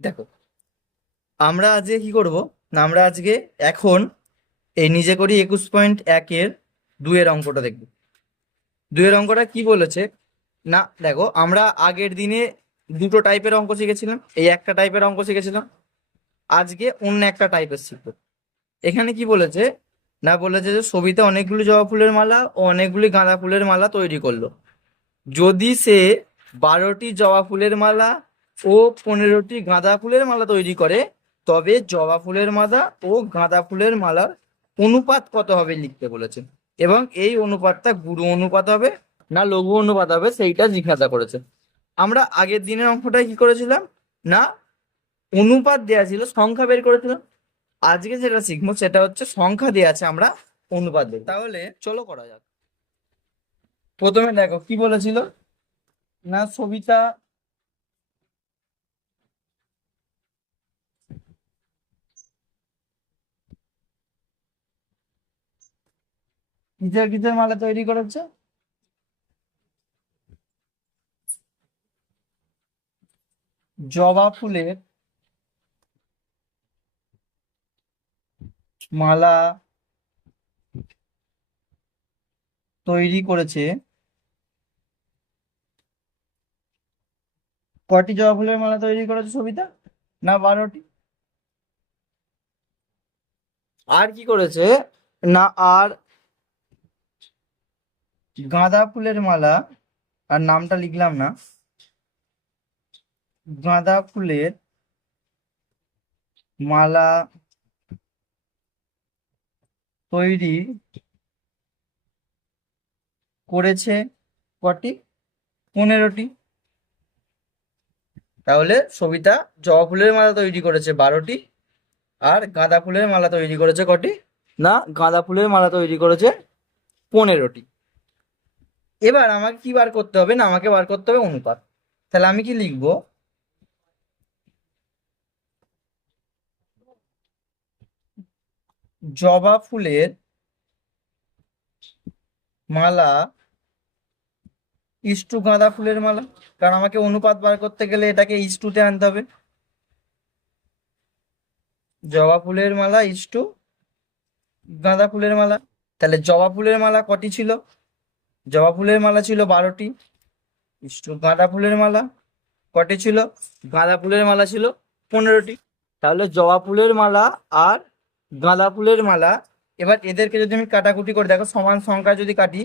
দেখো, আমরা আজকে কি করব না, আমরা আজকে এখন এই নিজে করি 21.1-এর 2-এর অঙ্কটা দেখব। 2-এর অঙ্কটা কি বলেছে না, দেখো আমরা আগের দিনে দুটো টাইপের অঙ্ক শিখেছিলাম, এই একটা টাইপের অঙ্ক শিখেছিলাম। আজকে অন্য একটা টাইপের শিখবো। এখানে কি বলেছে না, বলেছে যে সবিতা অনেকগুলি জবা ফুলের মালা ও অনেকগুলি গাঁদা ফুলের মালা তৈরি করলো। যদি সে 12টি জবা ফুলের মালা ও 15টি গাঁদা ফুলের মালা তৈরি করে, তবে জবা ফুলের মালা ও গাঁদা ফুলের মালার অনুপাত কত হবে লিখতে বলেছে। এবং এই অনুপাতটা গুরু অনুপাত হবে না লঘু অনুপাত হবে সেইটা জিজ্ঞাসা করেছে। আমরা আগের দিনের অঙ্কটায় কি করেছিলাম না, অনুপাত দেয়া ছিল, সংখ্যা বের করেছিলাম। আজকে যেটা শিখবো সেটা হচ্ছে সংখ্যা দেয়া আছে, আমরা অনুপাত দেব। তাহলে চলো করা যাক। প্রথমে দেখো কি বলেছিল না, সবিতা কিসের কিসের মালা তৈরি করেছে? জবা ফুলের মালা তৈরি করেছে। কটি জবা ফুলের মালা তৈরি করেছে সবিতা? না 12টি। আর কি করেছে না, আর গাঁদা ফুলের মালা, আর নামটা লিখলাম না, গাঁদা ফুলের মালা তৈরি করেছে কটি? 15টি। তাহলে সবিতা জবা ফুলের মালা তৈরি করেছে 12টি, আর গাঁদা ফুলের মালা তৈরি করেছে কটি? না, গাঁদা ফুলের মালা তৈরি করেছে 15টি। এবার আমাকে কি বার করতে হবে না, আমাকে বার করতে হবে অনুপাত। তাহলে আমি কি লিখবো, জবা ফুলের মালা ইস্টু গাঁদা ফুলের মালা। কারণ আমাকে অনুপাত বার করতে গেলে এটাকে ইস্টুতে আনতে হবে। জবা ফুলের মালা ইস্টু গাঁদা ফুলের মালা। তাহলে জবা ফুলের মালা কটি ছিল? জবা ফুলের মালা ছিল 12টি। ইস্টু গাঁদা ফুলের মালা কটি ছিল? গাঁদা ফুলের মালা ছিল 15টি। তাহলে জবা ফুলের মালা আর গাঁদা ফুলের মালা, এবার এদেরকে যদি আমি কাটাকুটি করে দেখো সমান সংখ্যা যদি কাটি,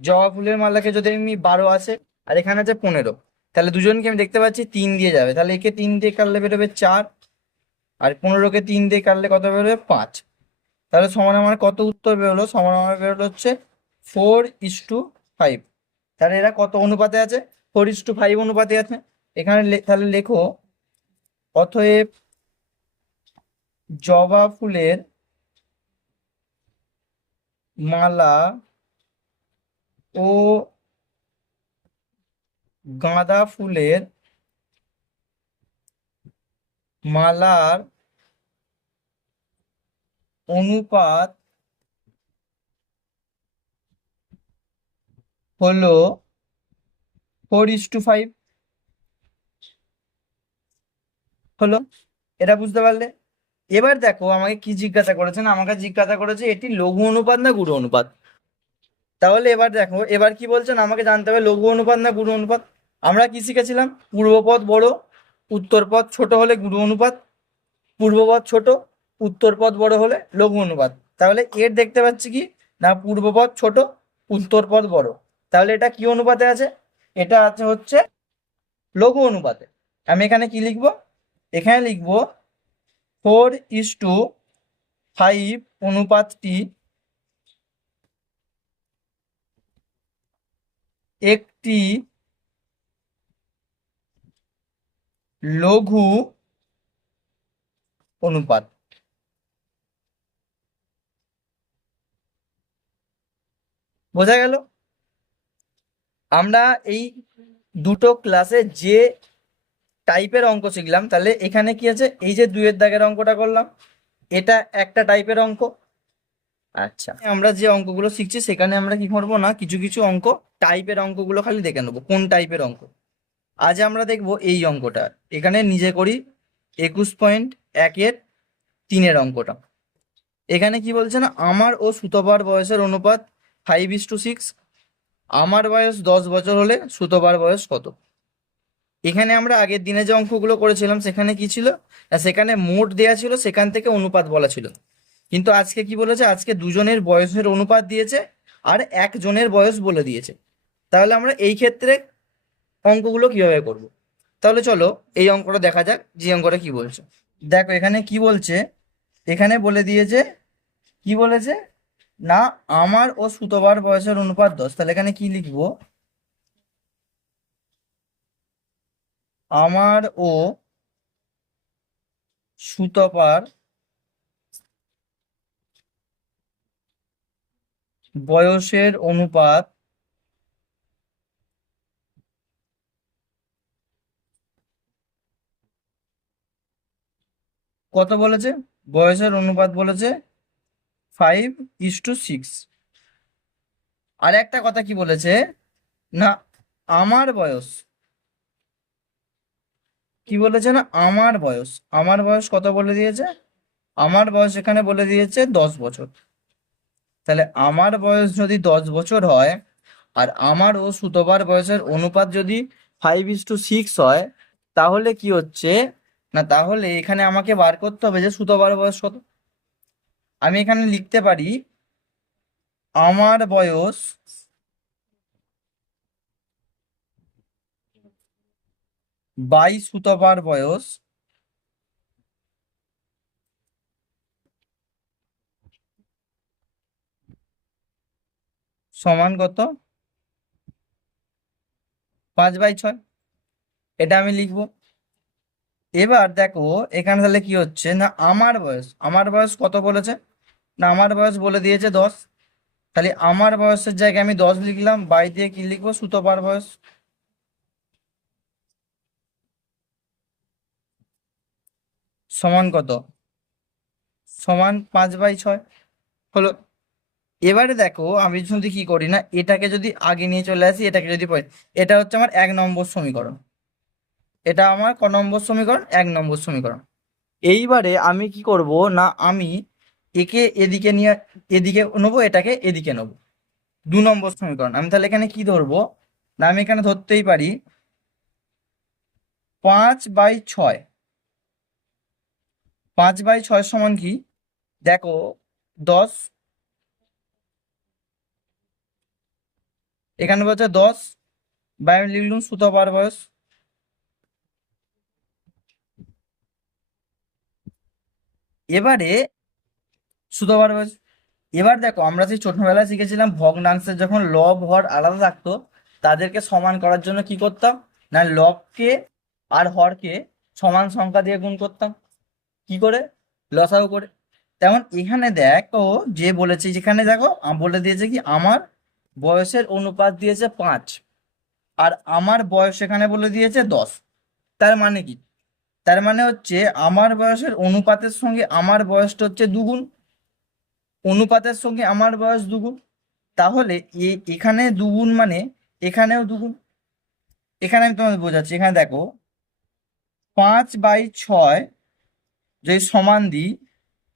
জবা ফুলের মালাকে যদি আমি 12 আছে আর এখানে আছে 15, তাহলে দুজনকে আমি দেখতে পাচ্ছি 3 দিয়ে যাবে। তাহলে একে 3 দিয়ে কাটলে বেরোবে 4, আর 15কে 3 দিয়ে কাটলে কত বেরোবে? 5। তাহলে সমান আমার কত উত্তর বেরোলো? সমান আমার বেরোলো হচ্ছে 4:5। তাহলে এরা কত অনুপাতে আছে? 4:5 অনুপাতে আছে। এখানে তাহলে লেখো, অতএব জবা ফুলের মালা ও গাঁদা ফুলের মালার অনুপাত হলো 4:5। হলো, এটা বুঝতে পারলে? এবার দেখো আমাকে কি জিজ্ঞাসা করেছে না, আমাকে জিজ্ঞাসা করেছে এটি লঘু অনুপাত না গুরু অনুপাত। তাহলে এবার দেখো, এবার কি বলছেন, আমাকে জানতে হবে লঘু অনুপাত না গুরু অনুপাত। আমরা কি শিখেছিলাম? পূর্বপদ বড় উত্তরপদ ছোট হলে গুরু অনুপাত, পূর্বপদ ছোট উত্তরপদ বড় হলে লঘু অনুপাত। তাহলে এর দেখতে পাচ্ছি কি না, পূর্বপদ ছোট উত্তরপদ বড়। তাহলে এটা কি অনুপাতে আছে? এটা আছে হচ্ছে লঘু অনুপাতে। আমি এখানে কি লিখবো? এখানে লিখবো 4:5 অনুপাতটি একটি লঘু অনুপাত। বোঝা গেল? আমরা এই দুটো ক্লাসে যে টাইপের অঙ্ক শিখলাম, তাহলে এখানে কি আছে, এই যে 2-এর দাগের অঙ্কটা করলাম, এটা একটা টাইপের অঙ্ক। আচ্ছা, আমরা যে অঙ্কগুলো শিখছি সেখানে আমরা কি করবো না, কিছু কিছু অঙ্ক টাইপের অঙ্কগুলো খালি দেখে নেবো কোন টাইপের অঙ্ক। আজ আমরা দেখবো এই অঙ্কটা। এখানে নিজে করি 21.1/3 অঙ্কটা। এখানে কি বলছে না, আমার ও সুতপার বয়সের অনুপাত 5:6। আমার বয়স 10 বছর হলে সুতপার বয়স কত? এখানে আমরা আগের দিনে যে অঙ্কগুলো করেছিলাম সেখানে কি ছিল না, সেখানে মোট দেয়া ছিল, সেখান থেকে অনুপাত বলা ছিল। কিন্তু আজকে কি বলেছে, আজকে দুজনের বয়সের অনুপাত দিয়েছে আর একজনের বয়স বলে দিয়েছে। তাহলে আমরা এই ক্ষেত্রে অঙ্কগুলো কিভাবে করব? তাহলে চলো এই অঙ্কটা দেখা যাক, যে অঙ্কটা কি বলছে। দেখো এখানে কি বলছে, এখানে বলে দিয়েছে, কি বলেছে না, আমার ও সুতপার বয়সের অনুপাত 10। তাহলে এখানে কি লিখবো, আমার ও সুতপার বয়সের অনুপাত কত বলেছে? বয়সের অনুপাত বলেছে 5:6। আর একটা কথা কি বলেছে না, আমার বয়স, কি বলেছে না, আমার বয়স কত বলে দিয়েছে? আমার বয়স এখানে বলে দিয়েছে 10 বছর। তাহলে আমার বয়স যদি 10 বছর হয় আর আমার ও সুতপার বয়সের অনুপাত যদি 5:6 হয়, তাহলে কি হচ্ছে না, তাহলে এখানে আমাকে বার করতে হবে যে সুতপার বয়স কত। আমি এখানে লিখতে পারি আমার বয়স বাই সুতপার বয়স সমান কত? 5/6। এটা আমি লিখবো। এবার দেখো এখানে তাহলে কি হচ্ছে না, আমার বয়স কত বলেছে না, আমার বয়স বলে দিয়েছে 10। তাহলে আমার বয়সের জায়গায় আমি 10 লিখলাম, বাই দিয়ে কি লিখবো, সুতপার বয়স সমান কত, সমান 5/6 হলো। এবারে দেখো আমি যদি কি করি না, এটাকে যদি আগে নিয়ে চলে আসি, এটাকে যদি পরে, এটা হচ্ছে আমার 1 নম্বর সমীকরণ। এটা আমার ক নম্বর সমীকরণ? 1 নম্বর সমীকরণ। এইবারে আমি কি করব না, আমি একে এদিকে নিয়ে এদিকে নেবো, এটাকে এদিকে নেবো। 2 নম্বর সমীকরণ। আমি তাহলে এখানে কি ধরবো না, আমি এখানে ধরতেই পারি 5/6। 5/6 সমান কি, দেখো 10, এখানে বলছে 10 বাই, আমি লিখলাম সুতপার বয়স। এবারে সুতপার বয়স, এবার দেখো আমরা সেই ছোটবেলায় শিখেছিলাম ভগ্নাংশের যখন লব হর আলাদা থাকতো, তাদেরকে সমান করার জন্য কি করতাম না, লবকে আর হরকে সমান সংখ্যা দিয়ে গুণ করতাম। কি করে? লসাগু করে। তেমন এখানে দেখো যে বলেছে, যেখানে দেখো বলে দিয়েছে কি, আমার বয়সের অনুপাত দিয়েছে 5 আর আমার বয়স এখানে বলে দিয়েছে 10। তার মানে কি, তার মানে হচ্ছে আমার বয়সের অনুপাতের সঙ্গে আমার বয়সটা হচ্ছে দুগুণ, অনুপাতের সঙ্গে আমার বয়স দুগুণ। তাহলে এখানে দুগুণ মানে এখানেও দুগুণ। এখানে আমি তোমাদের বোঝাচ্ছি, এখানে দেখো 5/6 যদি সমান দিই,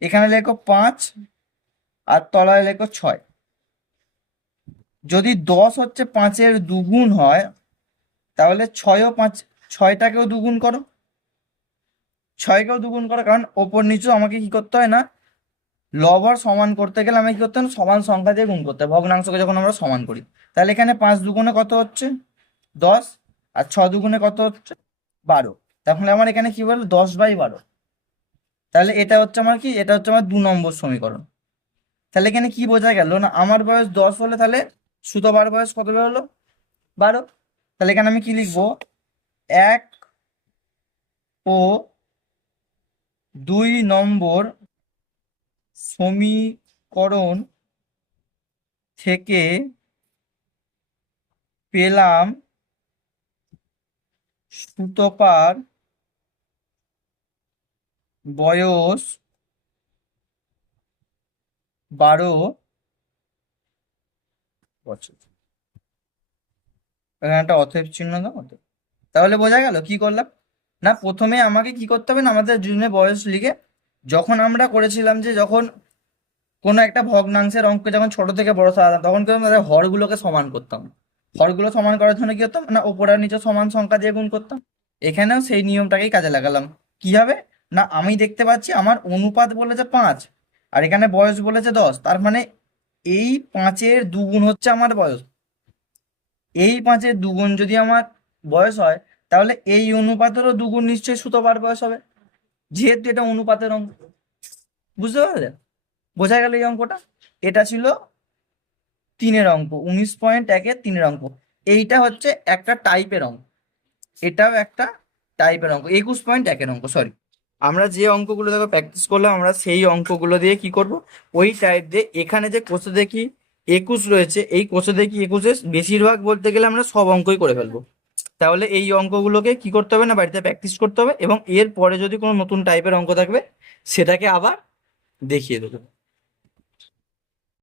এখানে লেখো 5 আর তলায় লেখো 6। যদি 10 হচ্ছে 5-এর দুগুণ হয়, তাহলে 6 ও 5, 6টাকেও দুগুণ করো, 6কেও দুগুণ করো, কারণ ওপর নিচেও আমাকে কি করতে হয় না, লব আর সমান করতে গেলে আমি কি করতে হয়, সমান সংখ্যা দিয়ে গুণ করতে হয় ভগ্নাংশকে যখন আমরা সমান করি। তাহলে এখানে 5 দুগুণে কত হচ্ছে, 10, আর 6 দুগুণে কত হচ্ছে, 12। তাহলে আমার এখানে কি বললো, 10/12। তাহলে এটা হচ্ছে আমার কি, এটা হচ্ছে আমার 2 নম্বর সমীকরণ। তাহলে এখানে কি বোঝা গেল না, আমার বয়স 10 হলে তাহলে সুতপার বয়স কত বেরোলো, 12। তাহলে এখানে আমি কি লিখবো, 1 ও 2 নম্বর সমীকরণ থেকে পেলাম সুতপার বয়স 12 বছর। এখানে একটা অতএব চিহ্ন দাও, অতএব। তাহলে বোঝা গেল কি করলাম, না, প্রথমে আমাকে কি করতে হবে না, আমাদের দুজনের বয়স লিখে, যখন আমরা করেছিলাম যে যখন কোনো একটা ভগ্নাংশের অঙ্ক যখন ছোট থেকে বড় সাজাতাম, তখন কিন্তু তাদের হরগুলোকে সমান করতাম। হরগুলো সমান করার জন্য কি করতাম না, ওপর আর নিচে সমান সংখ্যা দিয়ে গুণ করতাম। এখানেও সেই নিয়মটাকেই কাজে লাগালাম। কি হবে না, আমি দেখতে পাচ্ছি আমার অনুপাত বলেছে 5, আর এখানে বয়স বলেছে 10, তার মানে এই 5-এর দুগুণ হচ্ছে আমার বয়স। এই 5-এর দুগুণ যদি আমার বয়স হয়, তাহলে এই অনুপাতেরও দুগুণ নিশ্চয়ই সুতোবার বয়স হবে, যেহেতু এটা অনুপাতের অঙ্ক। বুঝতে পারলে? বোঝা গেল এই অঙ্কটা? এটা ছিল 3-এর অঙ্ক, 19.1-এর 3-এর অঙ্ক। এইটা হচ্ছে একটা টাইপের অঙ্ক, এটাও একটা টাইপের অঙ্ক, 21.1-এর অঙ্ক, সরি। আমরা যে অঙ্কগুলো দেখো প্র্যাকটিস করলাম, আমরা সেই অঙ্কগুলো দিয়ে কি করব, ওই টাইপ দিয়ে এখানে যে কোষে দেখি 21 রয়েছে, এই কোষে দেখি 21-এর বেশিরভাগ বলতে গেলে আমরা সব অঙ্কই করে ফেলবো। তাহলে এই অঙ্কগুলোকে কি করতে হবে না, বাড়িতে প্র্যাকটিস করতে হবে, এবং এর পরে যদি কোনো নতুন টাইপের অঙ্ক থাকবে সেটাকে আবার দেখিয়ে দেবো।